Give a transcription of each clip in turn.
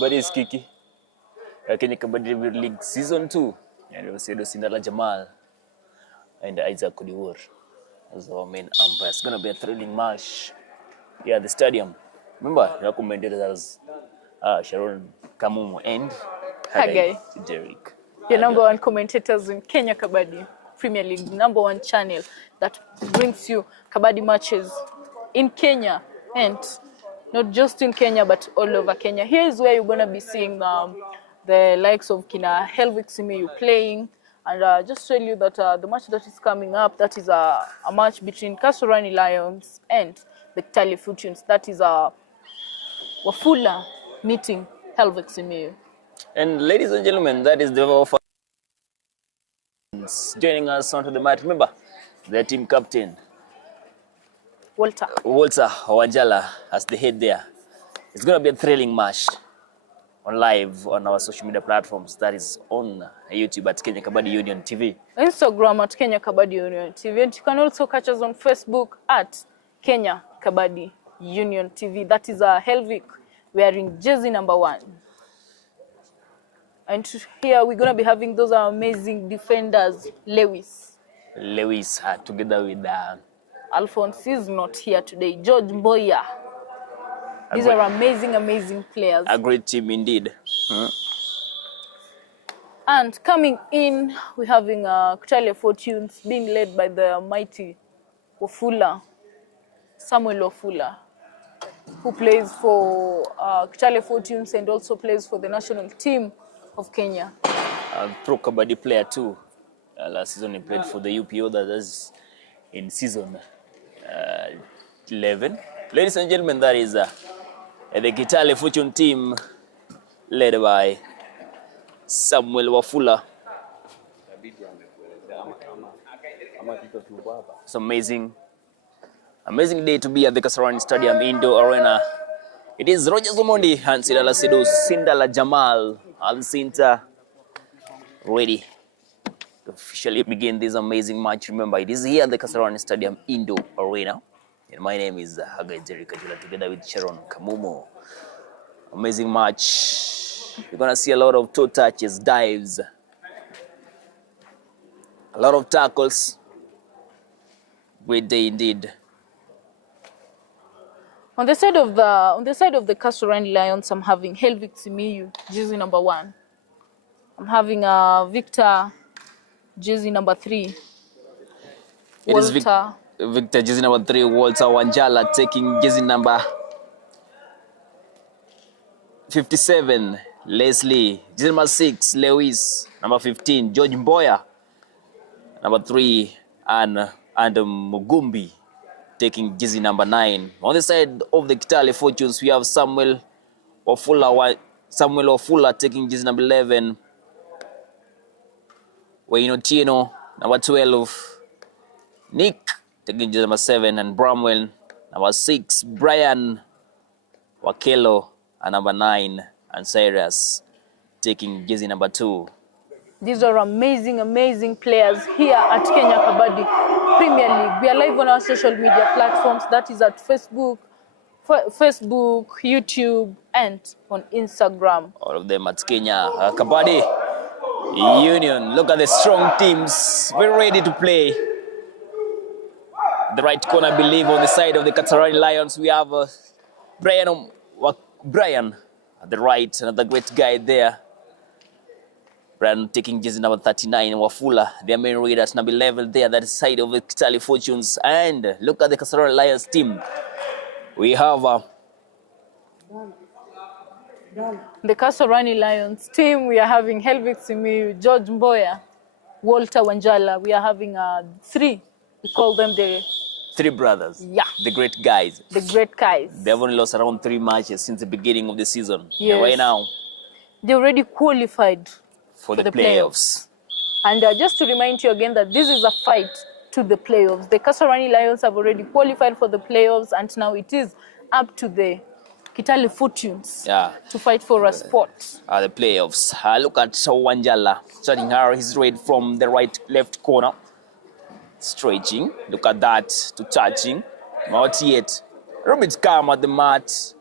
But it's Kiki. Kenya Kabaddi League Season 2. And we said Sindala Jamal and Isaac Kudiwur as our main umpire. It's going to be a thrilling match here at the stadium. Remember, recommended as Sharon Kamumu and Hagai Derek. Your number one commentators in Kenya Kabaddi Premier League, number one channel that brings you Kabaddi matches in Kenya and not just in Kenya but all over Kenya. Here is where you're going to be seeing the likes of Kina Helvik Simiyu playing. And just tell you that the match that is coming up, that is a match between Kasarani Lions and the Kitale Fortunes. That is a Wafula meeting Helvik Simiyu. And ladies and gentlemen, that is the offer. Joining us onto the match. Remember, the team captain Walter Wanjala as the head there. It's going to be a thrilling match on live on our social media platforms. That is on YouTube at Kenya Kabaddi Union TV. Instagram at Kenya Kabaddi Union TV. And you can also catch us on Facebook at Kenya Kabaddi Union TV. That is Helvik wearing jersey number 1. And here we're going to be having those amazing defenders, Lewis Together with Alphonse is not here today. George Mboya. These are amazing players. A great team indeed. And coming in, we're having Kitale Fortunes being led by the mighty Samuel Wafula, who plays for Kitale Fortunes and also plays for the national team of Kenya. A pro Kabaddi player too. Last season he played for the UPO, that is in season 11. Ladies and gentlemen, that is the Kitale Fortune team led by Samuel Wafula. It's amazing day to be at the Kasarani Stadium Indoor Arena. It is Roger Zomondi and Sidala Sido Sindala Jamal Al-Sinta ready to officially begin this amazing match. Remember, it is here at the Kasarani Stadium Indoor Arena. And my name is Hagai Kajula together with Sharon Kamumo. Amazing match. You're going to see a lot of toe touches, dives, a lot of tackles. Great day indeed. On the side of the Kasarani Lions, I'm having Helvik Simiyu, jersey number 1. I'm having Victor, jersey number 3. It is Victor, jersey number 3. Walter Wanjala taking jersey number 57. Leslie, jersey number 6. Lewis, number 15. George Mboya, number 3. And Mugumbi taking jersey number 9. On the side of the Kitale Fortunes, we have Samuel Wafula taking jersey number 11. Wayne Otieno, number 12. Nick taking jersey number 7. And Bramwell, number 6. Brian Wakelo, and number 9. And Cyrus taking jersey number 2. These are amazing players here at Kenya Kabaddi Premier League. We are live on our social media platforms. That is at Facebook, YouTube, and on Instagram. All of them at Kenya Kabaddi Union. Look at the strong teams. We're ready to play. The right corner, I believe, on the side of the Kasarani Lions, we have Brian at the right, another great guy there. Brian taking jersey number 39, Wafula, their main reader at number 11 there, that side of the Kitale Fortunes. And look at the Kasarani Lions team. We have the Kasarani Lions team. We are having Helvik Simiyu, George Mboya, Walter Wanjala. We are having 3. We call them the 3 brothers. Yeah. The great guys. The great guys. They have only lost around 3 matches since the beginning of the season. Yes. And right now, they already qualified for the playoffs. And just to remind you again that this is a fight to the playoffs. The Kasarani Lions have already qualified for the playoffs, and now it is up to the Kitale Fortunes to fight for a spot. The playoffs. Look at Wanjala starting his raid from the left corner. Stretching. Look at that. To touching. Not yet. A bit calm at the mat.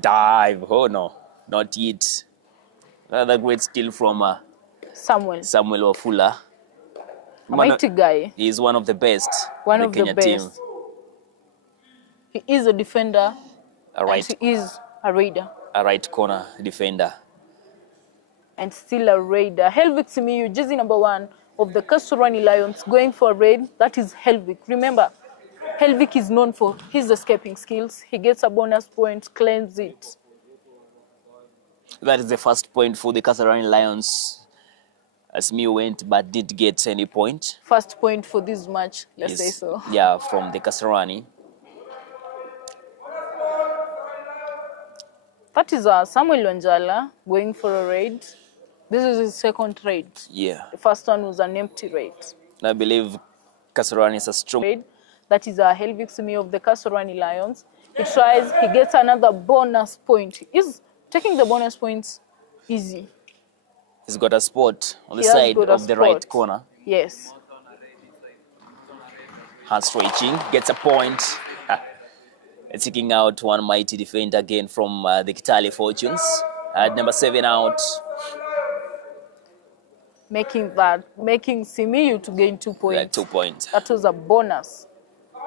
Dive. Oh no, not yet. Another great steal from Samuel Wafula. A mighty guy. He is one of the best One in of the Kenya the team. best. He is a defender. A right, and he is a raider. a right corner defender. And still a raider. Helvik Simiyu, jersey number 1 of the Kasarani Lions, going for a raid. That is Helvik. Remember, Helvik is known for his escaping skills. He gets a bonus point, claims it. That is the first point for the Kasarani Lions. As Simiyu went but didn't get any point. First point for this match, let's say so. Yeah, from the Kasarani. That is Samuel Wanjala going for a raid. This is his second raid. Yeah. The first one was an empty raid. I believe Kasarani is a strong raid. That is Helvik Simiyu of the Kasarani Lions. He tries, he gets another bonus point. He's taking the bonus points easy. He's got a spot on the side of the right corner. Yes. Hand stretching, gets a point. Taking out one mighty defender again from the Kitale Fortunes. At number 7 out. Making Simiyu to gain 2 points. Yeah, 2 points. That was a bonus.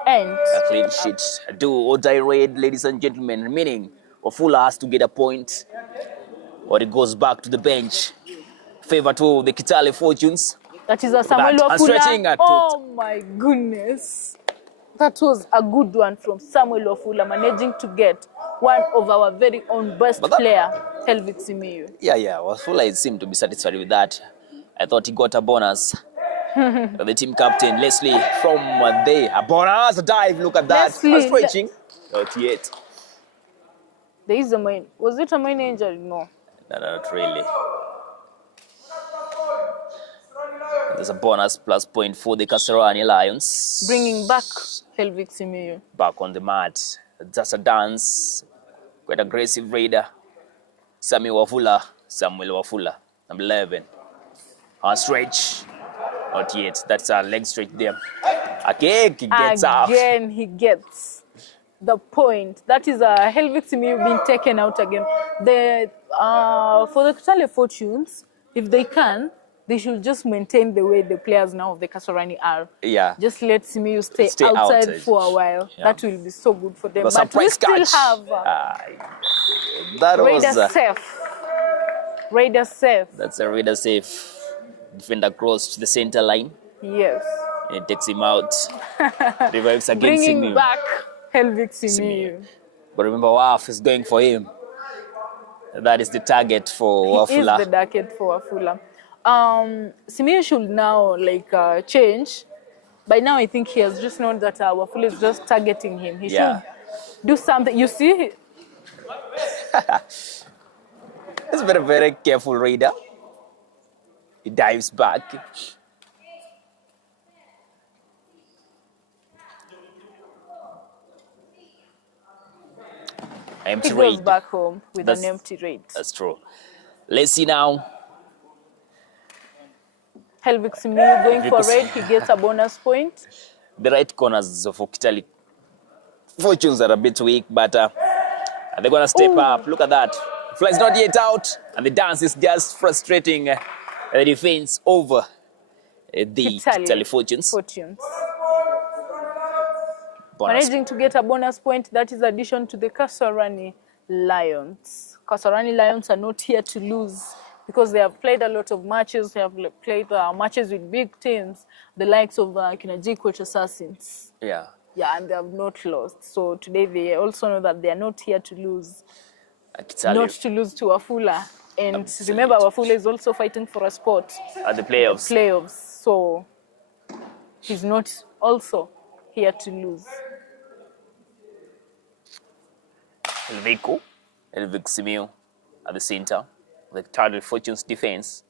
And a clean sheet. Do or die raid, ladies and gentlemen. Meaning Wafula has to get a point or it goes back to the bench. Favor to the Kitale Fortunes. That is a Samuel Wafula. Oh my goodness. That was a good one from Samuel Wafula, managing to get one of our very own best player, Helvik Simiyu. Yeah. Wafula seemed to be satisfied with that. I thought he got a bonus. The team captain, Leslie, from there. A bonus, a dive, look at that. Stretching. Not yet. There is a main. Was it a main injury? No. No, not really. There's a bonus plus point for the Kasarani Lions. Bringing back Helvik Simiyu. Back on the mat. Just a dance. Quite aggressive raider. Samuel Wafula. Number 11. A stretch. Not yet. That's a leg stretch there. A kick. He gets off. Again, he gets the point. That is Helvik Simiyu being taken out again. For the Kitale Fortunes, if they can, they should just maintain the way the players now of the Kasarani are. Yeah. Just let Simiyu stay outside for a while. Yeah. That will be so good for them. But we still have Raider safe. Raider safe. That's a Raider safe. Defender cross to the center line. Yes. It takes him out. Revives against Bringing Simiyu. back Helvik Simiyu. But remember, Waf is going for him. That is the target for Wafula. He is the target for Wafula. Simiyu should now change. By now, I think he has just known that Wafula is just targeting him. He should do something. You see? He's a very careful raider. He dives back. Empty raid. He goes back home with an empty raid. That's true. Let's see now. Helvik Simiyu going for raid. He gets a bonus point. The right corners of Kitale Fortunes are a bit weak, but they're going to step up. Look at that. Fly's not yet out, and the dance is just frustrating the defense over the Kitale Fortunes. Managing to get a bonus point, that is addition to the Kasarani Lions. Kasarani Lions are not here to lose because they have played a lot of matches. They have played matches with big teams, the likes of Kinajikwet Assassins. Yeah. Yeah, and they have not lost. So today they also know that they are not here to lose. Not to lose to Wafula. And remember, Wafula is also fighting for a spot at the playoffs. So he's not also here to lose. Helvik Simiyu at the center, the Kitale Fortunes defense.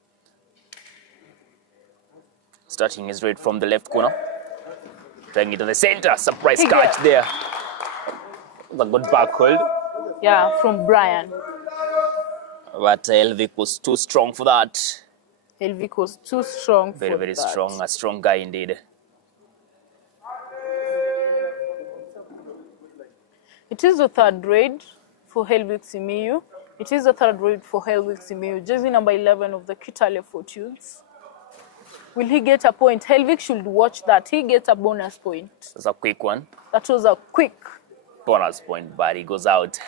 Starting his raid from the left corner. Trying it to the center. Surprise catch there. The good back hold. Yeah, from Brian. But Helvik was too strong for that. Helvik was too strong for that. Very strong. A strong guy indeed. It is the third raid for Helvig Simiyu. It is the third raid for Helvig Simiyu. Jersey number 11 of the Kitale Fortunes. Will he get a point? Helvig should watch that. He gets a bonus point. That's a quick one. That was a quick Bonus point, but he goes out.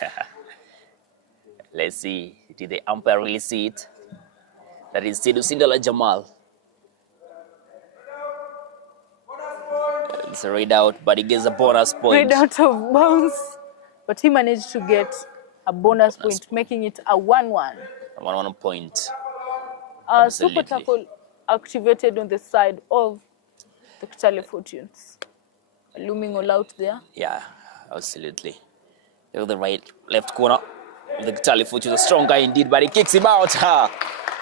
Let's see. Did the umpire really see it? That is Sindala Jamal. It's a read out, but he gets a bonus point. read out of bounds. But he managed to get a bonus point, making it a 1-1. A 1-1 point. Super Absolutely. tackle activated on the side of the Kitale Fortunes. Looming all out there. Yeah, absolutely. Look at the left corner of the Kitale Fortunes. A strong guy indeed, but he kicks him out.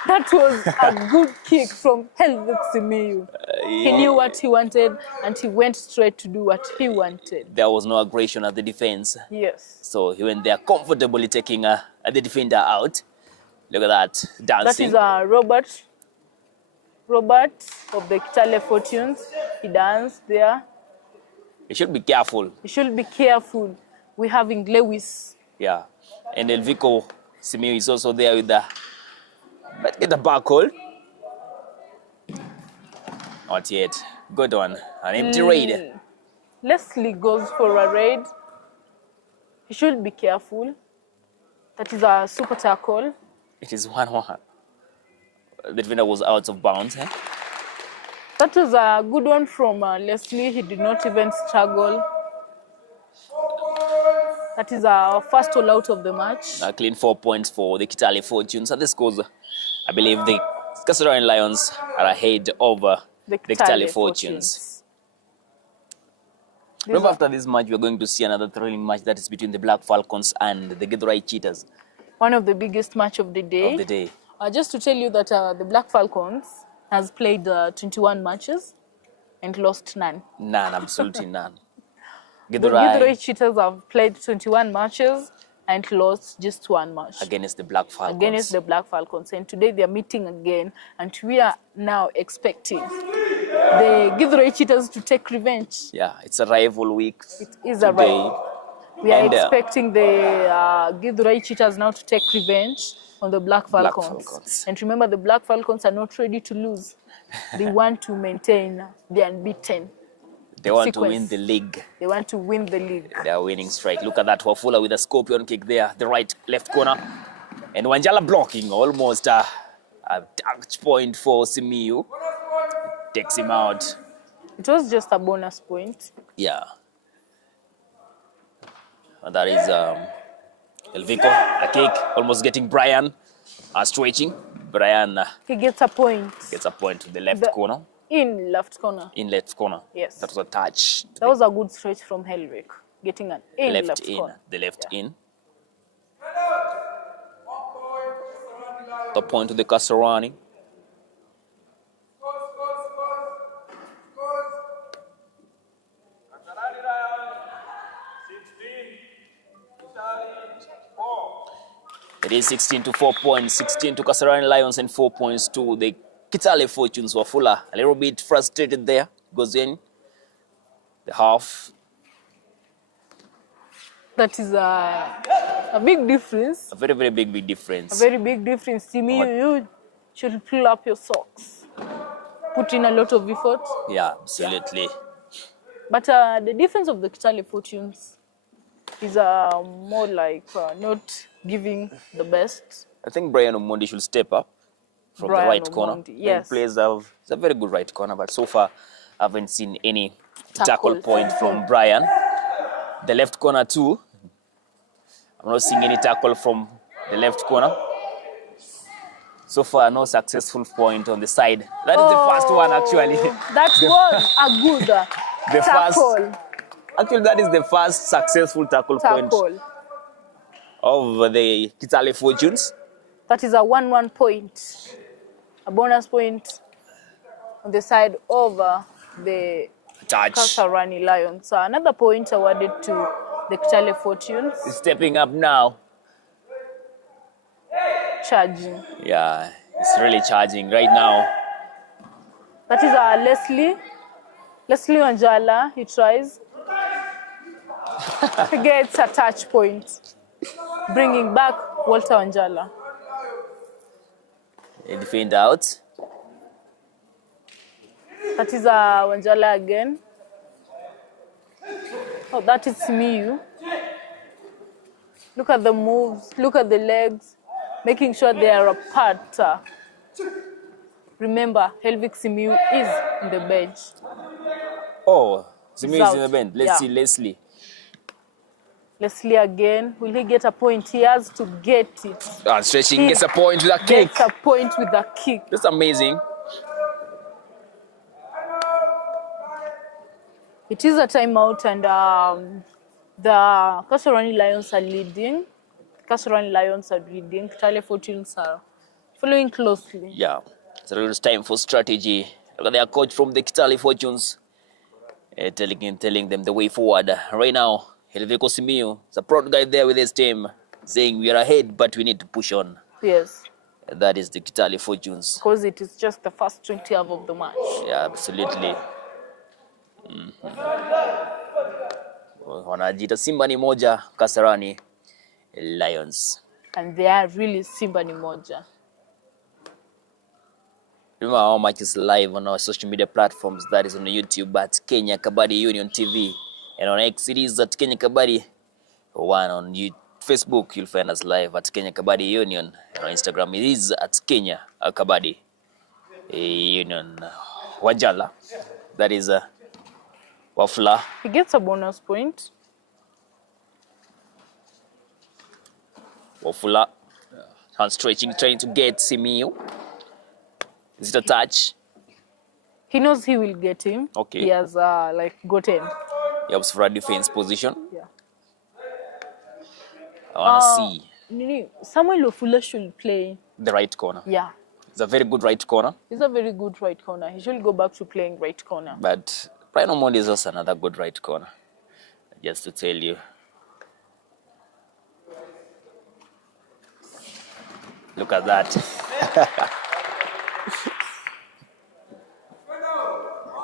That was a good kick from Helvig Simiyu. He knew what he wanted and he went straight to do what he wanted. There was no aggression at the defense. Yes. So he went there comfortably taking the defender out. Look at that, dancing. That is Robert of the Kitale Fortunes. He danced there. He should be careful. You should be careful. We're having Lewis. Yeah. And Elvico Simiyu is also there with the... Let's get the back hold. Not yet. Good one. An empty raid. Leslie goes for a raid. He should be careful. That is a super tackle. It is 1-1. The defender was out of bounds. That was a good one from Leslie. He did not even struggle. That is our first all out of the match. A clean 4 points for the Kitale Fortunes. And this goes, I believe the Kasarani Lions are ahead over the Kitale Fortunes. Remember, after this match, we're going to see another thrilling match that is between the Black Falcons and the Githurai Cheetahs. One of the biggest match of the day. Just to tell you that the Black Falcons has played 21 matches and lost none. None, absolutely none. The Githurai Cheetahs have played 21 matches and lost just one match. Against the Black Falcons. And today they are meeting again, and we are now expecting the Githurai Cheetahs to take revenge. Yeah, it's a rival week. It is a rival. We are expecting the Githurai Cheetahs now to take revenge on the Black Falcons. And remember, the Black Falcons are not ready to lose. They want to maintain the unbeaten. They want to win the league. They want to win the league. They are winning strike. Look at that, Wafula with a scorpion kick there, the left corner. And Wanjala blocking, almost a touch point for Simiyu. Takes him out. It was just a bonus point. Yeah. And that is Elvico, a kick, almost getting Brian stretching. Brian he gets a point. Gets a point to the left corner. In left corner. In left corner. Yes. That was a touch. That was a good stretch from Helvig, getting an left corner. The left in. The point to the Kasarani. It is 16 to 4 points, 16 to Kasarani Lions and 4 points to the Kitale Fortunes. Wafula a little bit frustrated there. Goes in the half. That is a big difference. A very, very big difference. A very big difference. Simiyu, you should pull up your socks. Put in a lot of effort. Yeah, absolutely. But the defense of the Kitale Fortunes is more like not giving the best. I think Brian Omondi should step up from the right corner. Yes. It's a very good right corner, but so far I haven't seen any tackle point from Brian. The left corner too. I'm not seeing any tackle from the left corner. So far, no successful point on the side. That is the first one, actually. That was a good tackle. Actually, that is the first successful tackle point of the Kitale Fortunes. That is a 1-1 point. A bonus point on the side of the Kasarani Lions. So another point awarded to the Kitale Fortunes. He's stepping up now. Charging. Yeah, he's really charging right now. That is Leslie Wanjala. He tries. He gets a touch point. bringing back Walter Wanjala. They defend out. That is Wanjala again. Oh, that is Simiyu. Look at the moves, look at the legs, making sure they are apart. Remember, Helvic Simiyu is in the bench. Oh, Simiyu is in the bench. Let's Yeah. see Leslie. Leslie again. Will he get a point? He has to get it. Stretching gets a point with a kick. Gets a point with a kick. That's amazing. It is a timeout, and the Kasarani Lions are leading. Kitale Fortunes are following closely. Yeah, so it's time for strategy. Look at their coach from the Kitale Fortunes telling them the way forward. Right now, Helvico Simiyu is a proud guy there with his team, saying we are ahead, but we need to push on. Yes. That is the Kitale Fortunes. Because it is just the first 20 of the match. Yeah, absolutely. Wanajita Simba ni moja, Kasarani Lions. And they are really Simba ni moja. Remember our match is live on our social media platforms. That is on YouTube at Kenya Kabaddi Union TV. And on X it is at Kenya Kabaddi 1. On Facebook you'll find us live at Kenya Kabaddi Union. And on Instagram it is at Kenya Kabaddi Union. Wanjala. That is Wafula. He gets a bonus point. Wafula. Hand stretching, trying to get Simiyu. Is it a touch? He knows he will get him. Okay. He has gotten. He helps for a defense position. Yeah. I want to see Samuel Ofula should play. the right corner. Yeah. It's a very good right corner. He's a very good right corner. He should go back to playing right corner. But Brian Omondi is also another good right corner. Just to tell you. Look at that.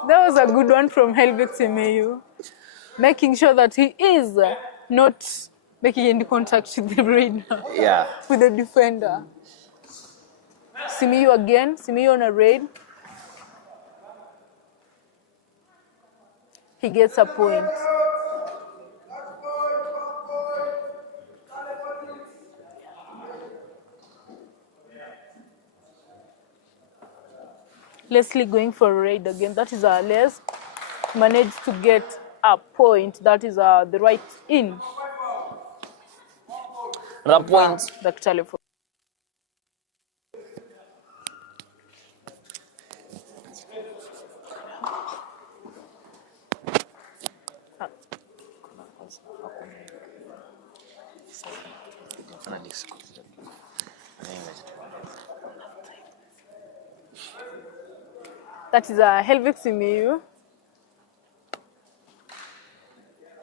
That was a good one from Helvic Simiyu, making sure that he is not making any contact with the raider, Yeah. with the defender. Simiyu again, Simiyu on a raid. He gets a point. Leslie going for a raid again. That is Les. Managed to get a point. That is the right in. Another point. The telephone. That is Helvic Simiyu.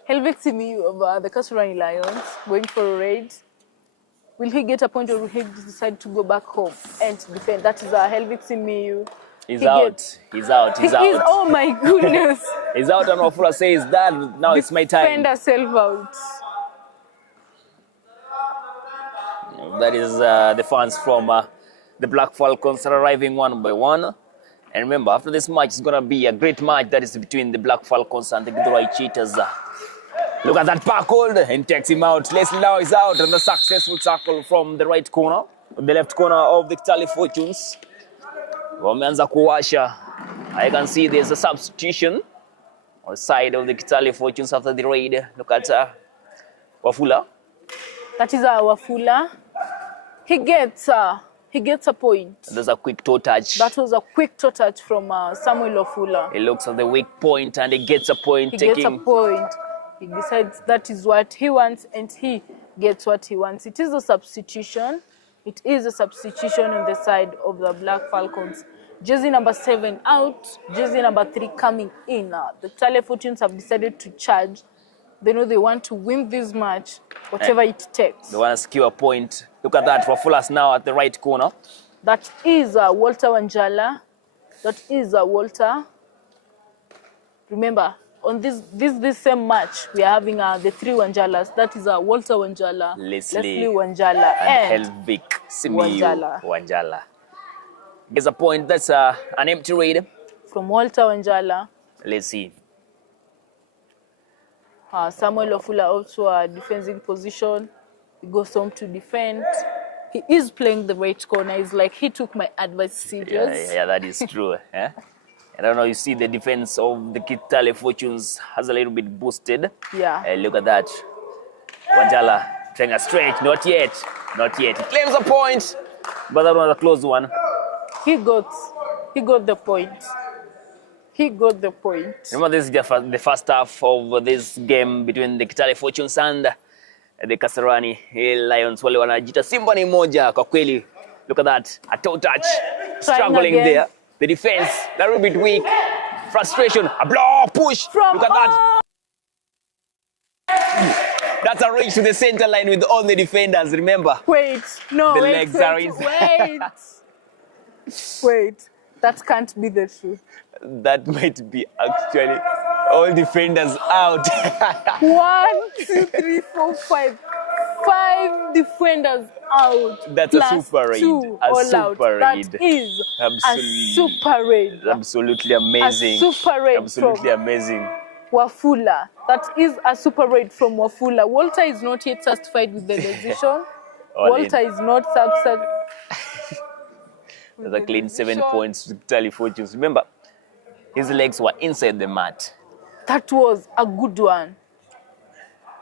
Helvic Simiyu of the Kasarani Lions going for a raid. Will he get a point or will he decide to go back home and defend? That is Helvic Simiyu. He's out. He's out. He's out. He is, oh my goodness. He's out, and Wafula says that now it's my time. Defend herself out. That is the fans from the Black Falcons are arriving one by one. And remember, after this match, it's going to be a great match that is between the Black Falcons and the Githurai Cheetahs. Look at that back hold and takes him out. Leslie now is out, and a successful tackle from the right corner, the left corner of the Kitale Fortunes. Wameanza kuwasha. I can see there's a substitution on the side of the Kitale Fortunes after the raid. Look at Wafula. That is Wafula. He gets a point. There's a quick toe touch. That was a quick toe touch from Samuel Wafula. He looks at the weak point and he gets a point. He gets a point. He decides that is what he wants and he gets what he wants. It is a substitution. It is a substitution on the side of the Black Falcons. Jersey number 7 out, jersey number 3 coming in. The Kitale Fortunes have decided to charge. They know they want to win this match, whatever it takes. They want to secure a point. Look at that. Wafula's now at the right corner. That is Walter Wanjala. That is Walter. Remember, on this same match, we are having the three Wanjalas. That is Walter Wanjala, Leslie Wanjala, and Helvik Simiyu Wanjala. Gets a point. That's an empty raid from Walter Wanjala. Let's see. Samuel Ofula also a defending position. He goes home to defend. He is playing the right corner. It's like he took my advice serious. Yeah, that is true. I don't know, you see the defense of the Kitale Fortunes has a little bit boosted. Yeah. Look at that. Wanjala trying a straight. Not yet. He claims a point, but that was a close one. He got the point. Remember, this is the first half of this game between the Kitale Fortunes and the Kasarani Lions. Wale wanajita Simba ni moja kwa kweli. Look at that. A toe touch. Struggling there. The defense, a little bit weak. Frustration. A block push. Look at that. That's a reach to the center line with all the defenders. Remember? Wait. No, the wait, legs are inside. Wait. That can't be the truth. That might be actually all defenders out. 1, 2, 3, 4, 5. 5 defenders out. That's a super raid. A super raid. That is absolutely. A super raid. Absolutely amazing. A super raid. Absolutely amazing. Wafula. That is a super raid from Wafula. Walter is not yet satisfied with the decision. Walter is not satisfied. There's a clean 7 points to Kitale Fortunes. Remember, his legs were inside the mat. That was a good one.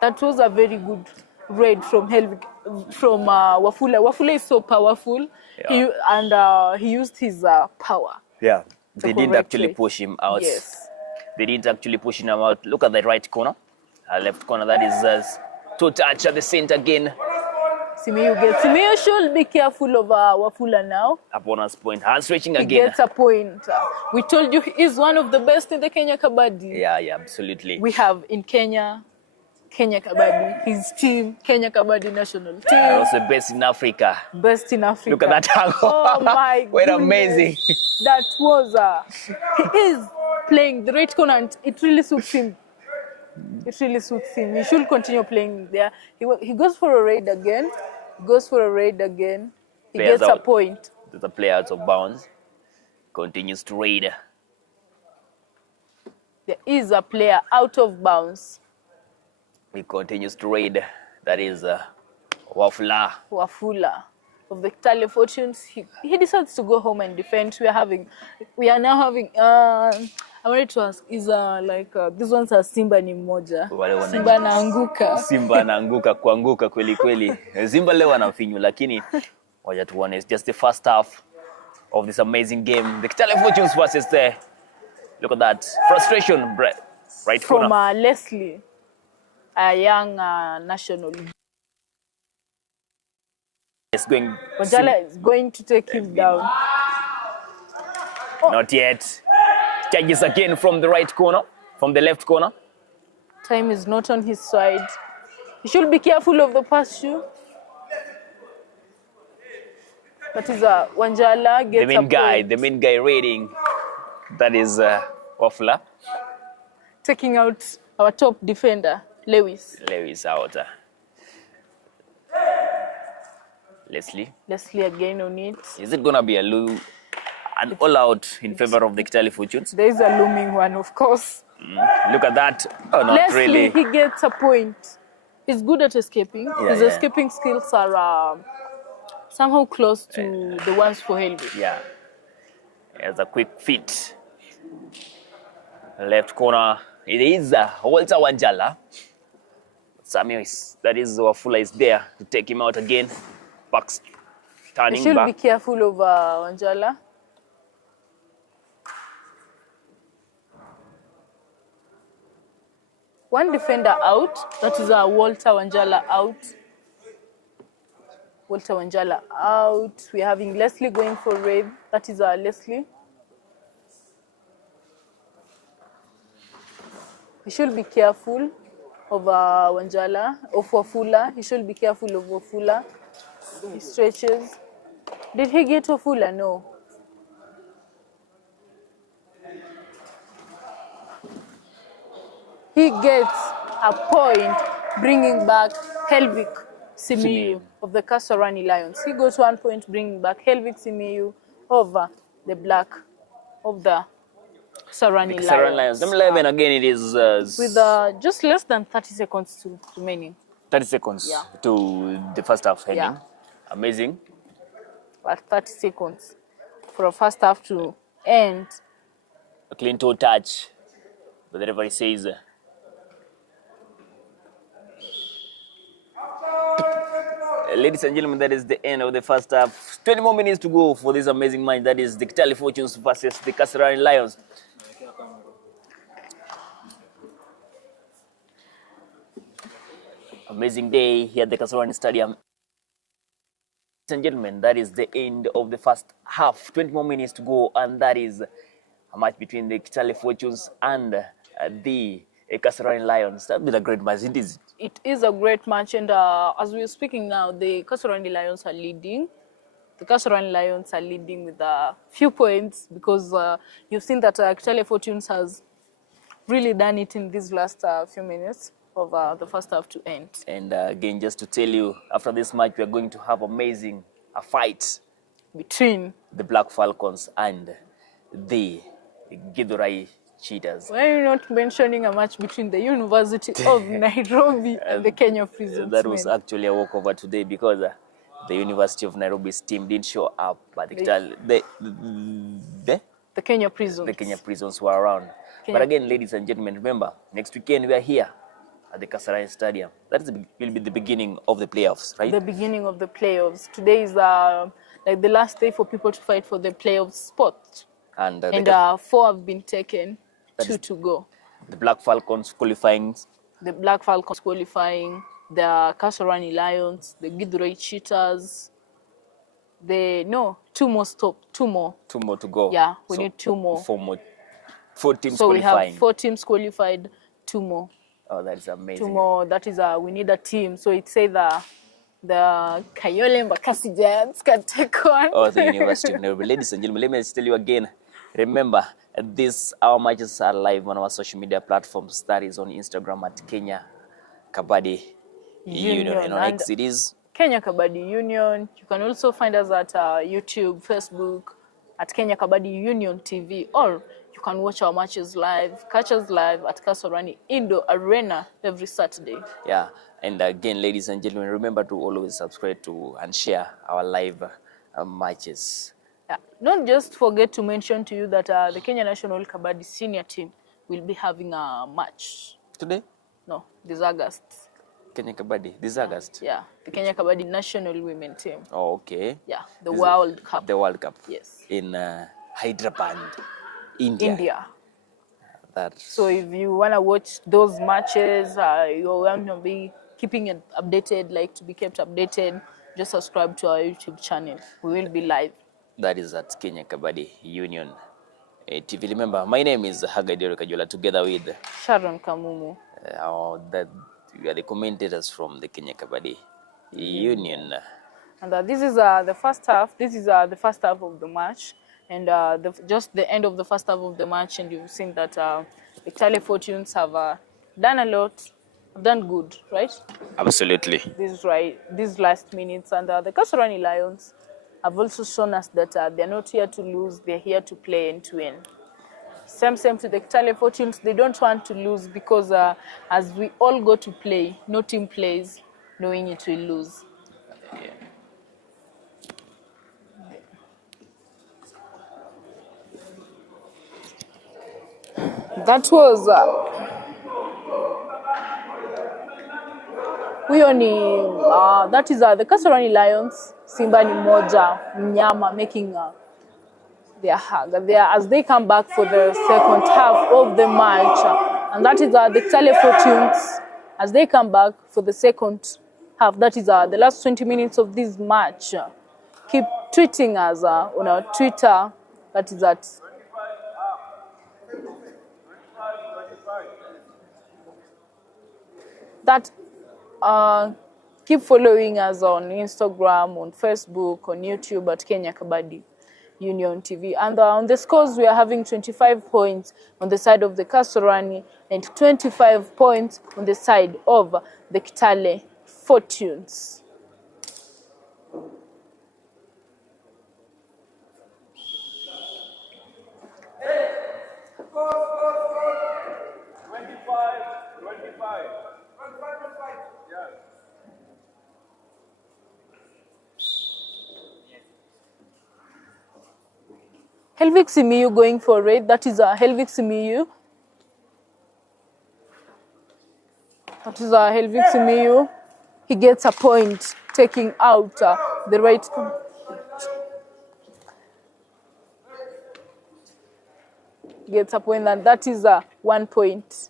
That was a very good raid from Wafula. Wafula is so powerful. Yeah. He used his power. Yeah. They didn't actually push him out. Yes. They didn't actually push him out. Look at the right corner. Left corner, that is toe touch at the center again. Simiyu should be careful of Wafula now. A bonus point. Hand stretching again. He gets a point. We told you he is one of the best in the Kenya Kabaddi. Yeah, absolutely. We have in Kenya Kabaddi, his team, Kenya Kabaddi national team. Also best in Africa. Best in Africa. Look at that angle. Oh my Wait, goodness. amazing. That was, he is playing the right corner and it really suits him. He should continue playing there. He goes for a raid again. He gets a point. There's a player out of bounds. Continues to raid. There is a player out of bounds. He continues to raid. That is Wafula of the Kitale Fortunes. He decides to go home and defend. We are now having I wanted to ask, is these ones are Simba ni moja. Simba naanguka. Simba naanguka kuanguka kweli kweli. Simba leo anafinywa lakini wacha tuone, it's just the first half of this amazing game. The Kitale Fortunes versus the, look at that, frustration, right corner. From Leslie, a young national. Wanjala is going to take him down. Not yet. Charges again from the right corner, from the left corner. Time is not on his side. He should be careful of the pass shoe. That is Wanjala gets the main guy raiding. That is Wafula. Taking out our top defender, Lewis out. Leslie again on it. Is it gonna be an all-out in favor of the Kitale Fortunes? There is a looming one, of course. Look at that. Oh, not Leslie, really. He gets a point. He's good at escaping. His escaping skills are somehow close to the ones for Helvik. Yeah. He has a quick feet. Left corner. It is Walter Wanjala. Samuel, that is Wafula is there to take him out again. Turning you should back. Be careful of Wanjala. One defender out. That is Walter Wanjala out. We're having Leslie going for raid. That is Leslie. He should be careful of Wanjala, of Wafula. He should be careful of Wafula. He stretches. Did he get Wafula? No. he gets a point bringing back Helvik Simiyu of the Kasarani Lions. He got 1 point bringing back Helvik Simiyu over the black of the Kasarani Lions. Number 11 again, it is With just less than 30 seconds remaining. 30 seconds to the first half ending. Yeah. Amazing. But 30 seconds for a first half to end. A clean toe touch, but the referee says ladies and gentlemen, that is the end of the first half. 20 more minutes to go for this amazing match. That is the Kitale Fortunes versus the Kasarani Lions. Amazing day here at the Kasarani Stadium. Ladies and gentlemen, that is the end of the first half. 20 more minutes to go, and that is a match between the Kitale Fortunes and the Kasarani Lions. That will be a great match, isn't it? It is a great match, and as we are speaking now, the Kasarani Lions are leading. The Kasarani Lions are leading with a few points because you've seen that Kitale Fortunes has really done it in these last few minutes of the first half to end. And again, just to tell you, after this match, we are going to have a fight between the Black Falcons and the Githurai Cheetahs. Why are you not mentioning a match between the University of Nairobi and the Kenya Prisons? That was actually a walkover today because the University of Nairobi's team didn't show up, but the Kenya Prisons. The Kenya Prisons were around. But again, ladies and gentlemen, remember, next weekend we are here at the Kasarani Stadium. That will be the beginning of the playoffs, right? The beginning of the playoffs. Today is like the last day for people to fight for the playoff spot. And 4 have been taken, 2 to go. The Black Falcons qualifying. The Black Falcons qualifying, the Kasarani Lions, the Githurai Cheetahs. 2 more stop, 2 more. 2 more to go. Yeah, we need 2 more. 4 teams so qualifying. So we have 4 teams qualified, 2 more. Oh, that is amazing. 2 more, that is, we need a team. So it's either the Kayole Mbakasi Giants can take on. Or the University of Nairobi. Ladies and gentlemen, let me just tell you again, remember, our matches are live on our social media platforms. That is on Instagram at Kenya Kabaddi Union. And on X it is Kenya Kabaddi Union. You can also find us at YouTube, Facebook, at Kenya Kabaddi Union TV, or you can watch our matches live, catch us live at Kasarani Indoor Arena every Saturday. Yeah, and again, ladies and gentlemen, remember to always subscribe to and share our live matches. Yeah. Don't just forget to mention to you that the Kenya National Kabaddi senior team will be having a match. Today? No, this August. Kenya Kabaddi, this August? Yeah, the Kenya Kabaddi national women team. Oh, okay. Yeah, the World Cup. The World Cup. Yes. In Hyderabad, India. So if you want to watch those matches, you want to be keeping it updated, like to be kept updated, just subscribe to our YouTube channel. We will be live. That is at Kenya Kabaddi Union TV. Remember, my name is Hagadiro Kajola, together with Sharon Kamumu. We are the commentators from the Kenya Kabaddi Union. And this is the first half. This is the first half of the match, and just the end of the first half of the match. And you've seen that the Kitale Fortunes have done a lot, done good, right? Absolutely. These last minutes, and the Kasarani Lions have also shown us that they're not here to lose. They're here to play and to win. Same to the Kitale Fortunes. They don't want to lose because as we all go to play, no team plays knowing it will lose. Yeah. That was that is the Kasarani Lions. Simba ni moja mnyama making their hug there as they come back for the second half of the match, and that is the Kitale Fortunes as they come back for the second half. That is the last 20 minutes of this match. Keep tweeting us on our Twitter. That is at keep following us on Instagram, on Facebook, on YouTube at Kenya Kabaddi Union TV. And on the scores, we are having 25 points on the side of the Kasarani and 25 points on the side of the Kitale Fortunes. Helvig Simiyu going for red. That is Helvig Simiyu. That is Helvig Simiyu. He gets a point taking out the right. Gets a point, and that is 1 point.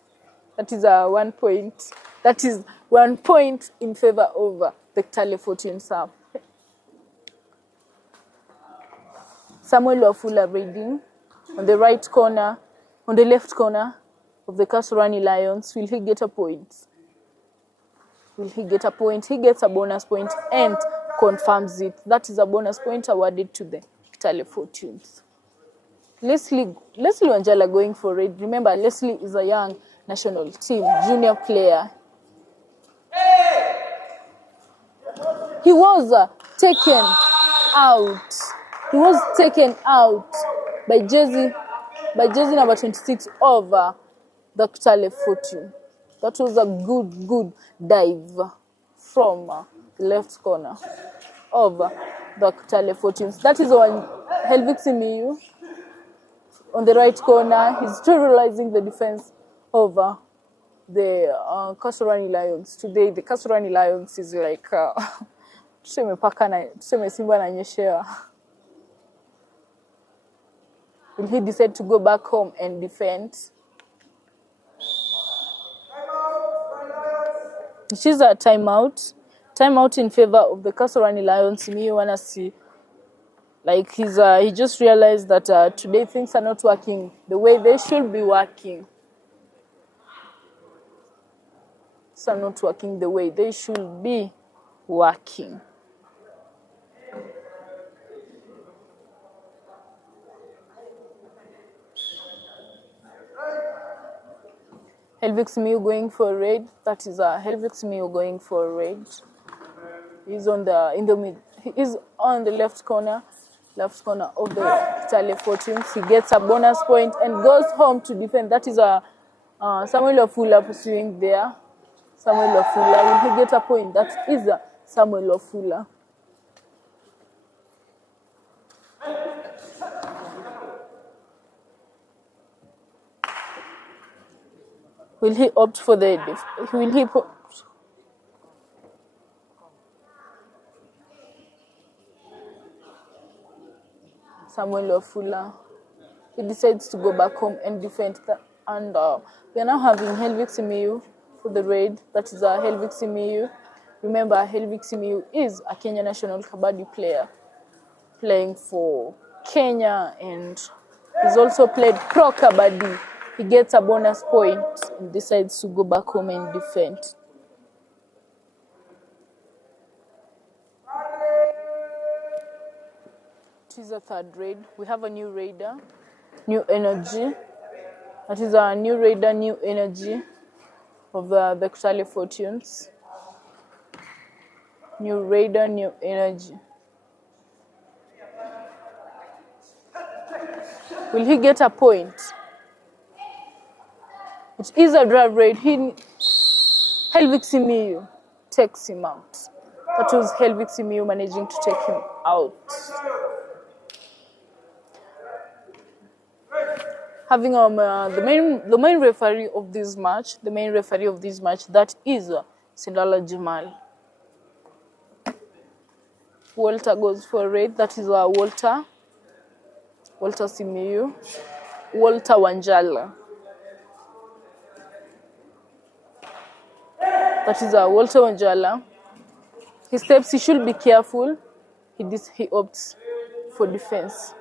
That is 1 point. That is 1 point in favor of the Kitale Fortunes. Samuel Wafula reading on the right corner, on the left corner of the Kasarani Lions. Will he get a point? Will he get a point? He gets a bonus point and confirms it. That is a bonus point awarded to the Kitale Fortunes. Leslie Wanjala going for red. Remember, Leslie is a young national team junior player. He was taken out. He was taken out by jersey number 26 of the Kitale Fortune. That was a good dive from the left corner of the Kitale Fortunes. That is on Helvig Simiyu. On the right corner, he's terrorizing the defense of the Kasarani Lions. Today, the Kasarani Lions is like tuseme Simba na nyeshewa. Will he decide to go back home and defend? It is a timeout. Timeout in favor of the Kasarani Lions. Me wanna see, like he just realized that today things are not working the way they should be working. Things are not working the way they should be working. Helvig Simiyu going for red. That is Helvig Simiyu going for red. He's on the left corner of the Kitale Fortunes. He gets a bonus point and goes home to defend. That is Samuel Wafula pursuing there. Samuel Wafula, will he get a point? That is Samuel Wafula. Will he opt for the Samuel Wafula? He decides to go back home and defend. And we are now having Helvig Simiyu for the red. That is Helvig Simiyu. Remember, Helvig Simiyu is a Kenya national kabaddi player playing for Kenya, and he's also played pro kabaddi. He gets a bonus point and decides to go back home and defend. It is a third raid. We have a new raider, new energy. That is a new raider, new energy of the Kitale Fortunes. New raider, new energy. Will he get a point? It is a drive raid. Helvig Simiyu takes him out. That was Helvig Simiyu managing to take him out. Having the main referee of this match, that is Sindala Jamal. Walter goes for red. That is Walter Simiyu. Walter Wanjala. That is Walter Wanjala. He steps, he should be careful. He opts for defense.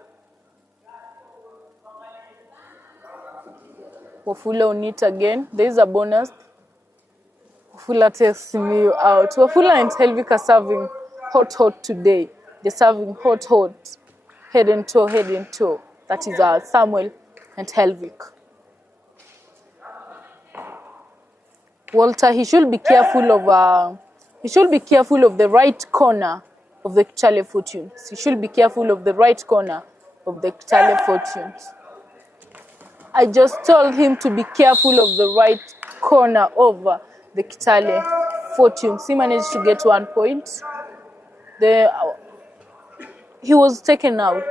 Wafula on it again. There is a bonus. Wafula takes Simiyu out. Wafula and Helvig are serving hot today. They're serving hot. head and toe, head and toe. That is Samuel and Helvik. Walter, he should be careful of the right corner of the Kitale Fortunes. He should be careful of the right corner of the Kitale Fortunes. I just told him to be careful of the right corner of the Kitale Fortunes. He managed to get 1 point. He was taken out.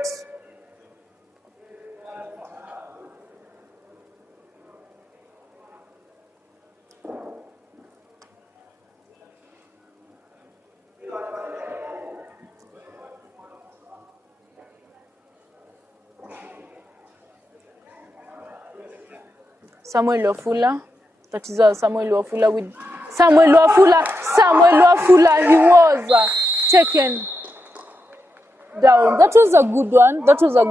Samuel Wafula, that is Samuel Wafula with Samuel Wafula, he was taken down. That was a good one. That was a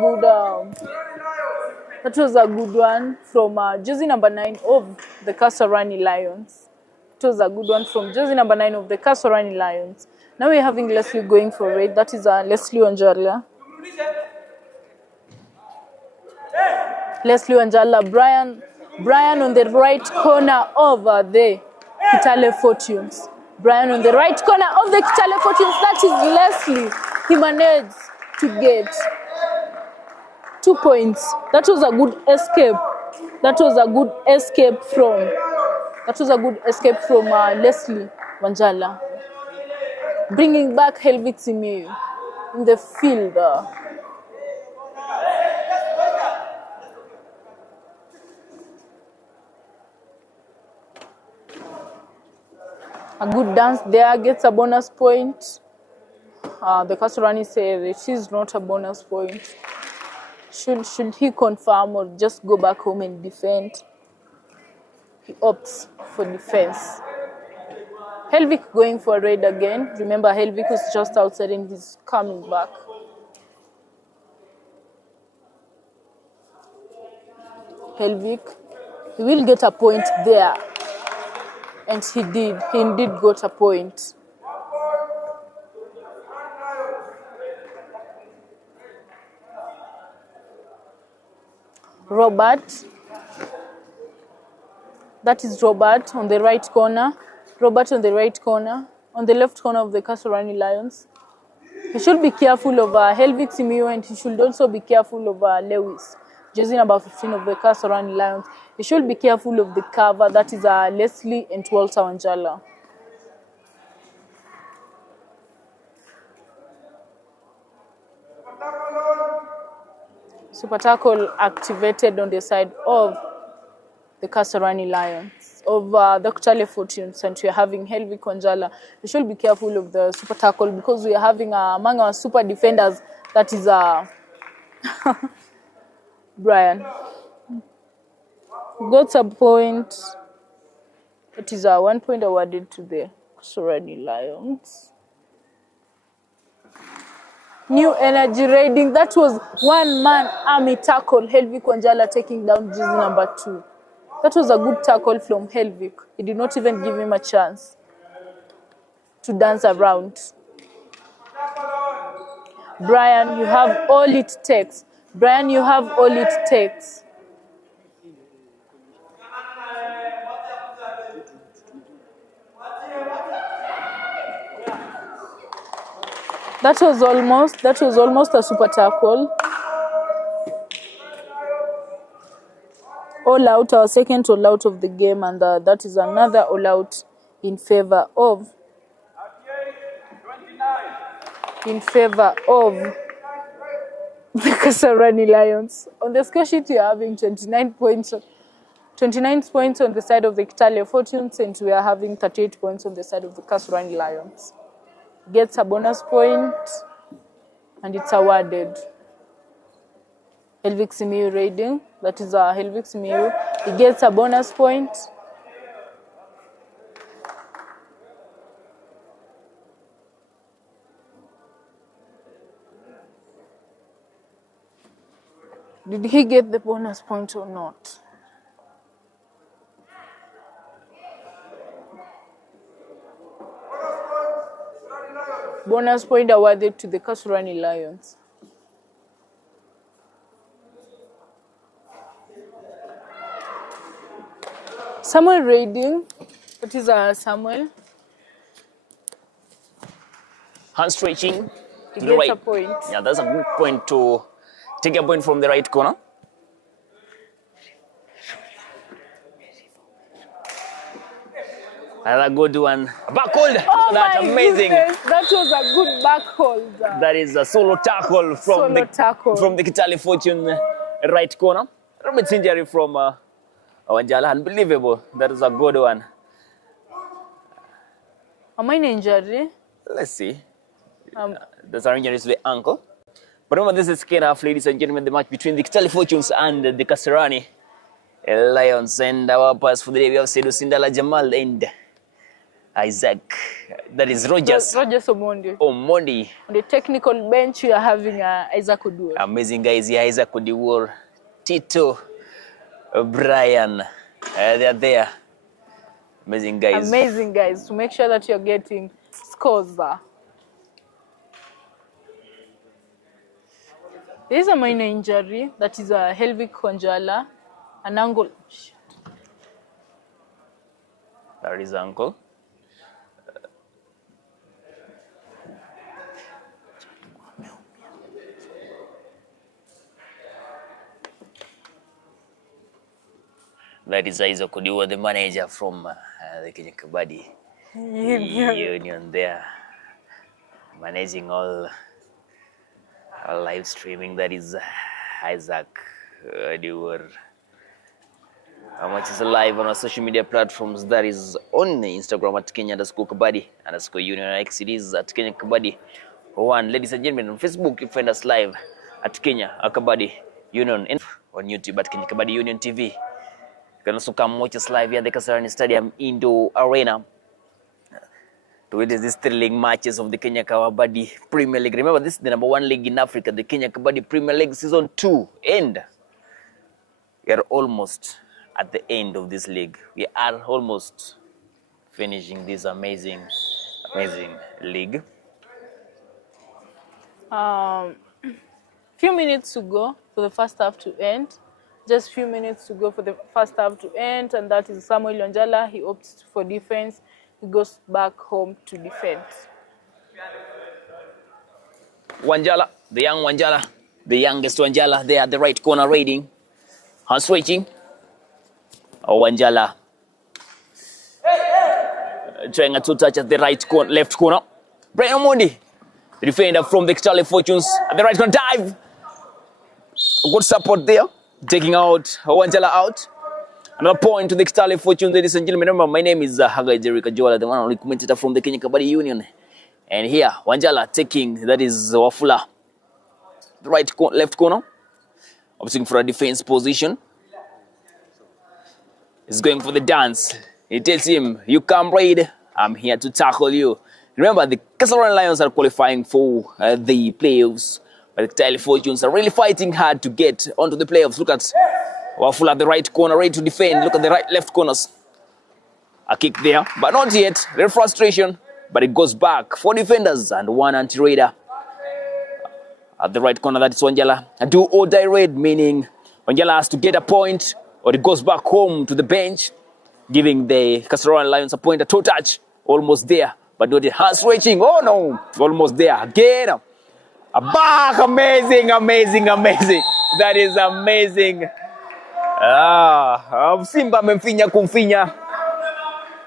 good one from jersey number 9 of the Kasarani Lions. It was a good one from jersey number 9 of the Kasarani Lions. Now we're having Leslie going for it. That is Leslie Wanjala. Leslie Wanjala, Brian on the right corner of the Kitale Fortunes. Brian on the right corner of the Kitale Fortunes. That is Leslie. He managed to get 2 points. That was a good escape. That was a good escape from Leslie Wanjala. Bringing back Helvik Simiyu in the field. A good dance there gets a bonus point. The Kasarani said it is not a bonus point. Should he confirm or just go back home and defend? He opts for defense. Helvik going for a raid again. Remember, Helvik was just outside and he's coming back. Helvik, he will get a point there. And he did. He indeed got a point. Robert. That is Robert on the right corner. Robert on the right corner. On the left corner of the Kasarani Lions. He should be careful of Helvik Simiyu, and he should also be careful of Lewis, jersey number 15 of the Kasarani Lions. He should be careful of the cover. That is Leslie and Walter Wanjala. Super tackle activated on the side of the Kasarani Lions, of the Kitale Fortunes, and we are having Helvik Wanjala. We should be careful of the super tackle because we are having among our super defenders, that is Brian. Got a point. It is 1 point awarded to the Kasarani Lions. New energy raiding. That was one-man army tackle. Helvik Wanjala taking down jersey number 2. That was a good tackle from Helvik. He did not even give him a chance to dance around. Brian, you have all it takes. Brian, you have all it takes. That was almost a super tackle. All out, our second all out of the game, and that is another all out in favor of the Kasarani Lions. On the score sheet, we are having 29 points on the side of the Kitale Fortunes, and we are having 38 points on the side of the Kasarani Lions. Gets a bonus point, and it's awarded. Helvik Simiyu raiding. That is Helvik Simiyu. He gets a bonus point. Did he get the bonus point or not? Bonus point awarded to the Kasarani Lions. Samuel raiding. What is Samuel? Hand stretching He to the gets right. a point. Yeah, that's a good point to take a point from the right corner. Another good one. Back hold. Look Oh at that. my Amazing. goodness, that was a good back hold. That is a solo tackle from the Kitale Fortune right corner. A little bit injury from Wanjala. Unbelievable. That is a good one. Am I in injury? Let's see. There's an injury to the ankle. But remember, this is second half, ladies and gentlemen, the match between the Kitale Fortunes and the Kasarani Lions. And our pass for the day, we have Sedu Sindala Jamal and Isaac. That is Rogers Omondi. Omondi. On the technical bench, we are having Isaac Oduor. Amazing guys here, Isaac Oduor, Tito, Brian. They are there. Amazing guys. Amazing guys. To make sure that you're getting scores there. There is a minor injury, that is a Helvic Konjala, an angle. That is ankle. That is Isaac Oduor, the manager from the Kenya Kabaddi Union there, managing all live streaming. That is Isaac Oduor. How much is live on our social media platforms? That is on Instagram at Kenya_Kabaddi_Union. X it is at Kenya Kabaddi 1. Ladies and gentlemen, on Facebook you find us live at Kenya Kabaddi Union. On YouTube at Kenya Kabaddi Union TV. You can also come watch us live here at the Kasarani Stadium Indoor Arena to witness these thrilling matches of the Kenya Kabaddi Premier League. Remember, this is the #1 league in Africa, the Kenya Kabaddi Premier League Season 2. And we are almost at the end of this league. We are almost finishing this amazing league. Few minutes to go for the first half to end. Just few minutes to go for the first half to end, and that is Samuel Wanjala. He opts for defense. He goes back home to defend. Wanjala, the young Wanjala, the youngest Wanjala, there at the right corner raiding. Hand switching. Wanjala trying a two-touch at the left corner. Brian Omondi, the defender from the Kitale Fortunes, at the right corner, dive. Good support there, taking out Wanjala out. Another point to the Kitale Fortunes, ladies and gentlemen. Remember, my name is Hagai Jerika Joala, the one only commentator from the Kenya Kabaddi Union. And here, Wanjala taking, that is Wafula, the left corner, opting for a defense position. He's going for the dance. He tells him, you come raid, I'm here to tackle you. Remember, the Kasarani Lions are qualifying for the playoffs, but the Kitale Fortunes are really fighting hard to get onto the playoffs. Look at Wafula at the right corner, ready to defend. Look at the left corners. A kick there, but not yet. There's frustration, but it goes back. 4 defenders and 1 anti-raider. At the right corner, that's Wanjala. A do or die raid, meaning Wanjala has to get a point, or it goes back home to the bench, giving the Kasarani Lions a point, a toe touch, almost there, but not the hand stretching. Oh no, almost there again. A back, amazing. That is amazing. Simba amemfinya kumfinya.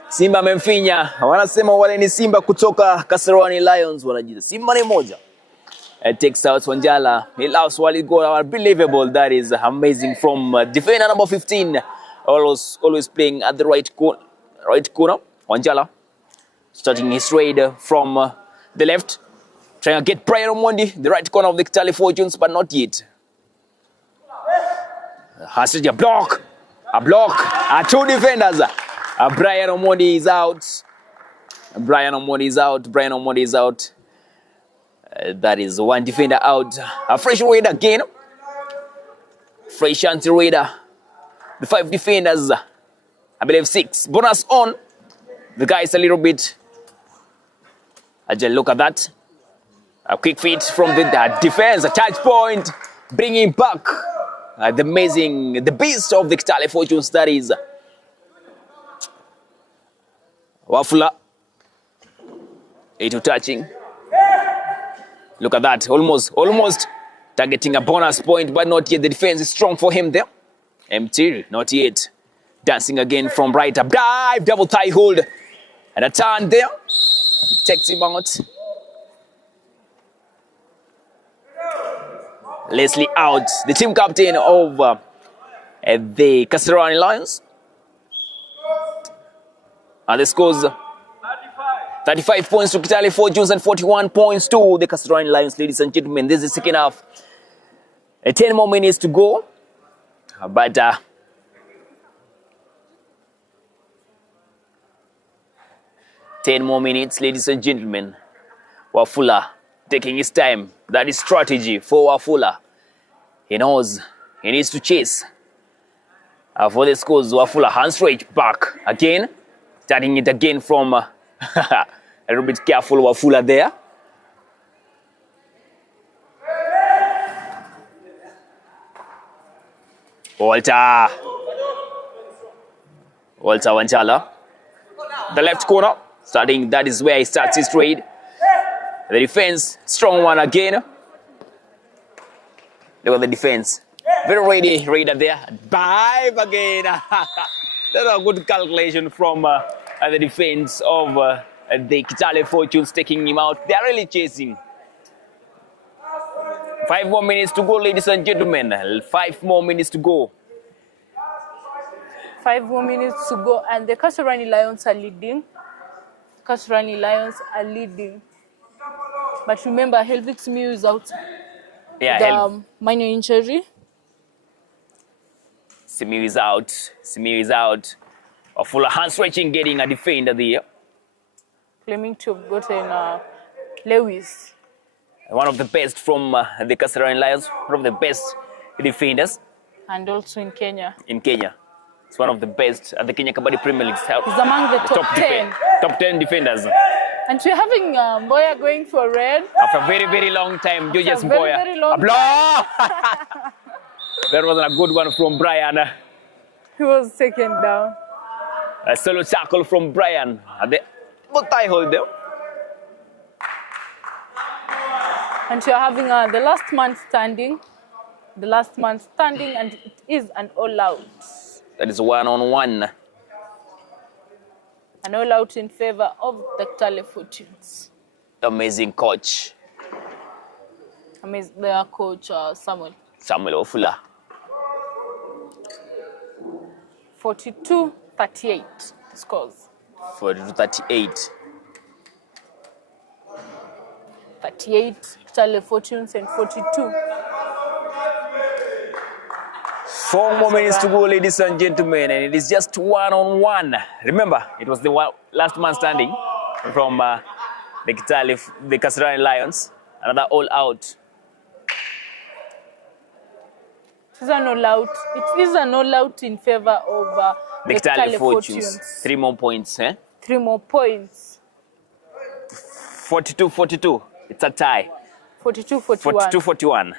Simba amemfinya. Wanasema wale ni Simba kutoka Kasarani Lions, wanajiita Simba ni moja. It takes out Wanjala. He loves while he goes. Unbelievable. That is amazing from defender number 15. Always playing at the right corner. Wanjala starting his raid from the left. Trying to get Brian Omondi, the right corner of the Kitale Fortunes, but not yet. Has a block. 2 defenders. Brian Omondi is out. Brian Omondi is out. That is 1 defender out. A fresh raider again. Fresh anti-raider. The 5 defenders, I believe 6. Bonus on. The guy is a little bit. Just look at that. A quick feed from the defense. A touch point. Bringing back the beast of the Kitale Fortunes. That is Wafula. 8 touching. Look at that. Almost targeting a bonus point, but not yet. The defense is strong for him there. Empty, not yet. Dancing again from right up. Dive, double thigh hold. And a turn there. He takes him out. Leslie out, the team captain of the Kasarani Lions. And the scores 35 points to Kitale Fortunes and 41 points to the Kasarani Lions, ladies and gentlemen. This is the second half. 10 more minutes to go. But 10 more minutes, ladies and gentlemen. Wafula taking his time. That is strategy for Wafula. He knows he needs to chase. For the scores, Wafula hand straight back again. Starting it again from a little bit careful, Wafula there. Walter Wanchala. The left corner. Starting, that is where he starts his trade. The defense, strong one again. Look at the defense. Very ready, Raider there. Dive again. That's a good calculation from the defense of the Kitale Fortunes, taking him out. They are really chasing. 5 more minutes to go, ladies and gentlemen. 5 more minutes to go. 5 more minutes to go, and the Kasarani Lions are leading. Kasarani Lions are leading. But remember, Helvik Simiyu is out. Yeah, the minor injury. Simiyu is out. A full hand stretching, getting a defender there. Claiming to have gotten Lewis. One of the best from the Kasarani Lions. One of the best defenders. And also in Kenya. It's one of the best at the Kenya Kabaddi Premier League. He's among the top 10. Top 10 defenders. And we're having Mboya going for red. After a very, very long time, Georges Mboya. Very long time. That wasn't a good one from Brian. He was taken down. A solo tackle from Brian. The tie hold there. And we're having the last man standing. The last man standing, and it is an all-out. That is 1-on-1. An all-out in favor of the Kitale Fortunes. Amazing coach. Their coach, Samuel Wafula. 42-38 scores. 42-38. 38 Kitale Fortunes and 42. 4 more minutes to go, ladies and gentlemen, and it is just 1-on-1. Remember, it was the last man standing from the Kasarani Lions. Another all-out. It is an all-out. It is an all-out in favor of the Kitale Fortunes. 3 more points, eh? 3 more points. 42-42. It's a tie. 42-41. 42-41.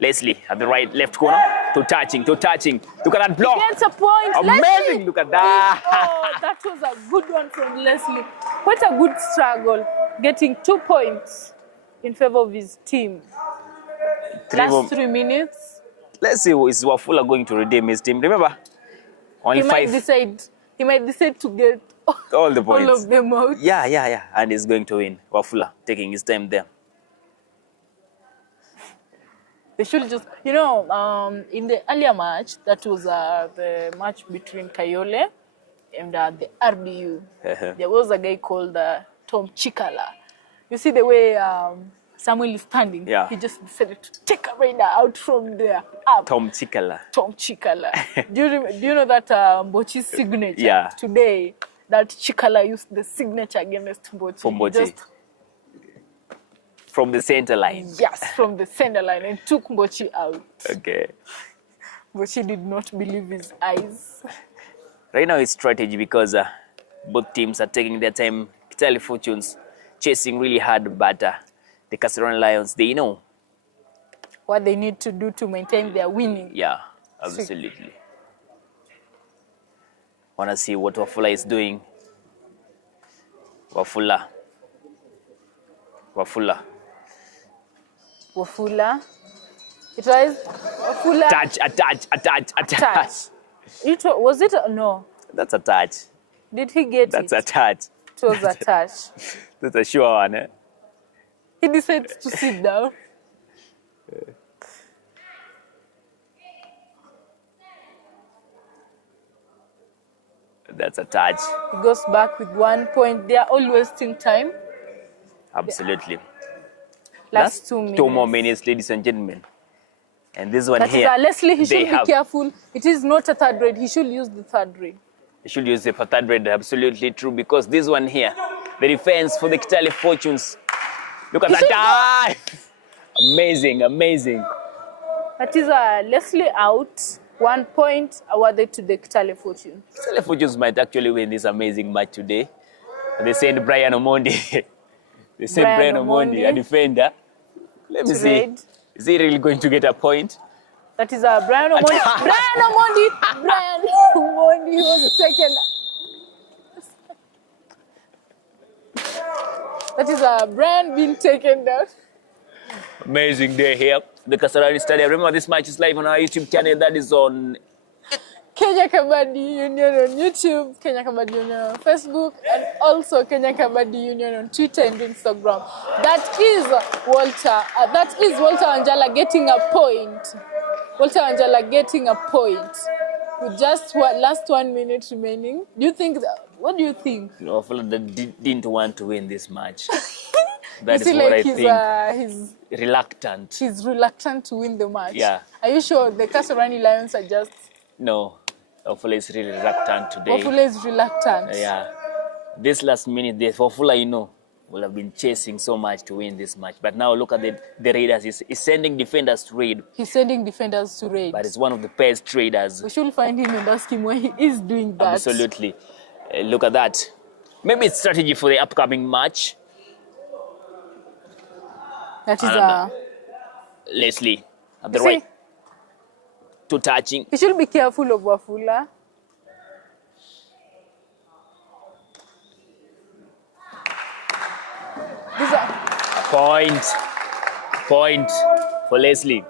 Leslie at the left corner. To touching. Look at that block. He gets a point. Amazing. Leslie. Look at that. Oh, that was a good one from Leslie. What a good struggle. Getting 2 points in favor of his team. Last 3 minutes. Let's see, is Wafula going to redeem his team? Remember, only 5. He might decide to get all the points. All of them out. Yeah. And he's going to win. Wafula taking his time there. They should just, in the earlier match, that was the match between Kayole and the RBU. There was a guy called Tom Chikala. You see the way Samuel is standing? Yeah. He just decided to take a rider out from there. Up. Tom Chikala. Do you know that Mbochi's signature? Yeah. Today, that Chikala used the signature against Mbochi. For Mbochi. From the center line. Yes, from the center line, and took Mbochi out. Okay. Mbochi did not believe his eyes. Right now it's strategy because both teams are taking their time. Kitale Fortunes chasing really hard, but the Kasarani Lions, they know what they need to do to maintain their winning. Yeah, absolutely. Want to see what Wafula is doing. Wafula. Wafula. Wafula. It was Wafula. Attach. Was it? No. That's a touch. Did he get That's it? a touch. It was a touch. That's a sure one, eh? He decides to sit down. That's a touch. He goes back with 1 point. They are all wasting time. Absolutely. Last 2 minutes. 2 more minutes, ladies and gentlemen. And this one That here. is Leslie, he should be careful. It is not a third grade. He should use the third grade. He should use the third grade, absolutely true, because this one here, the defense for the Kitale Fortunes. Look at that dive! Amazing, amazing. That is Leslie out. 1 point awarded to the Kitale Fortune. Kitale Fortunes might actually win this amazing match today. They send Brian Omondi. They send Brian Omondi, a defender. Let me see. Is he really going to get a point? That is Brian Omondi. Brian Omondi! Brian Omondi was taken. That is Brian being taken down. Amazing day here. The Kasarani Stadium. Remember, this match is live on our YouTube channel. That is on Kenya Kabaddi Union on YouTube, Kenya Kabaddi Union on Facebook, and also Kenya Kabaddi Union on Twitter and Instagram. That is Walter Anjala getting a point. Walter Anjala getting a point. With just last 1 minute remaining. What do you think? Wafula didn't want to win this match. That is what like I think. He's reluctant. He's reluctant to win the match. Yeah. Are you sure the Kasarani Lions are just... No. Wafula is really reluctant today. Wafula is reluctant. Yeah. This last minute, the Wafula, will have been chasing so much to win this match. But now look at the Raiders. He's sending defenders to raid. He's sending defenders to raid. But it's one of the best traders. We should find him and ask him why he is doing that. Absolutely. Look at that. Maybe it's strategy for the upcoming match. That is Leslie at the right. To touching. He should be careful of Wafula. Point for Leslie.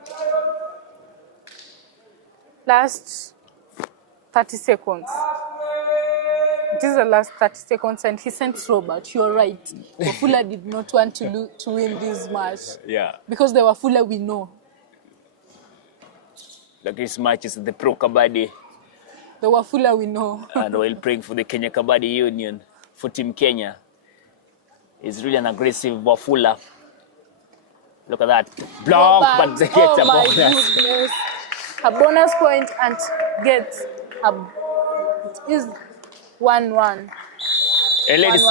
Last 30 seconds. It is the last 30 seconds, and he sent Robert. You're right. Wafula did not want to win this match. Yeah. Because the Wafula we know. Like this match is the Pro Kabaddi. The Wafula we know. And while praying for the Kenya Kabaddi Union, for Team Kenya. It's really an aggressive Wafula. Look at that. Block, but they get a bonus. Goodness. A bonus point and gets it is 1-1. Ladies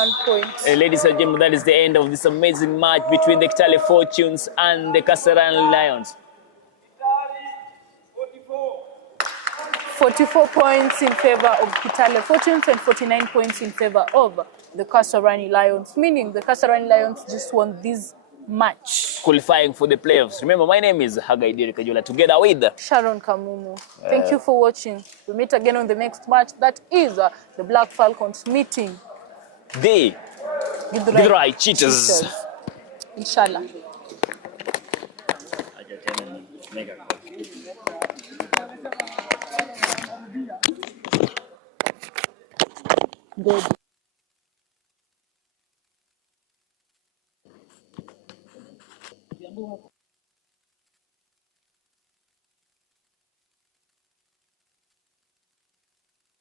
and gentlemen, that is the end of this amazing match between the Kitale Fortunes and the Kasarani Lions. 44 points in favor of Kitale Fortunes and 49 points in favor of the Kasarani Lions, meaning the Kasarani Lions just won this match. Qualifying for the playoffs. Remember, my name is Hagai Dirikajola, together with Sharon Kamumu. Thank you for watching. We meet again on the next match. That is the Black Falcons meeting the Githurai Cheetahs. Inshallah. Good.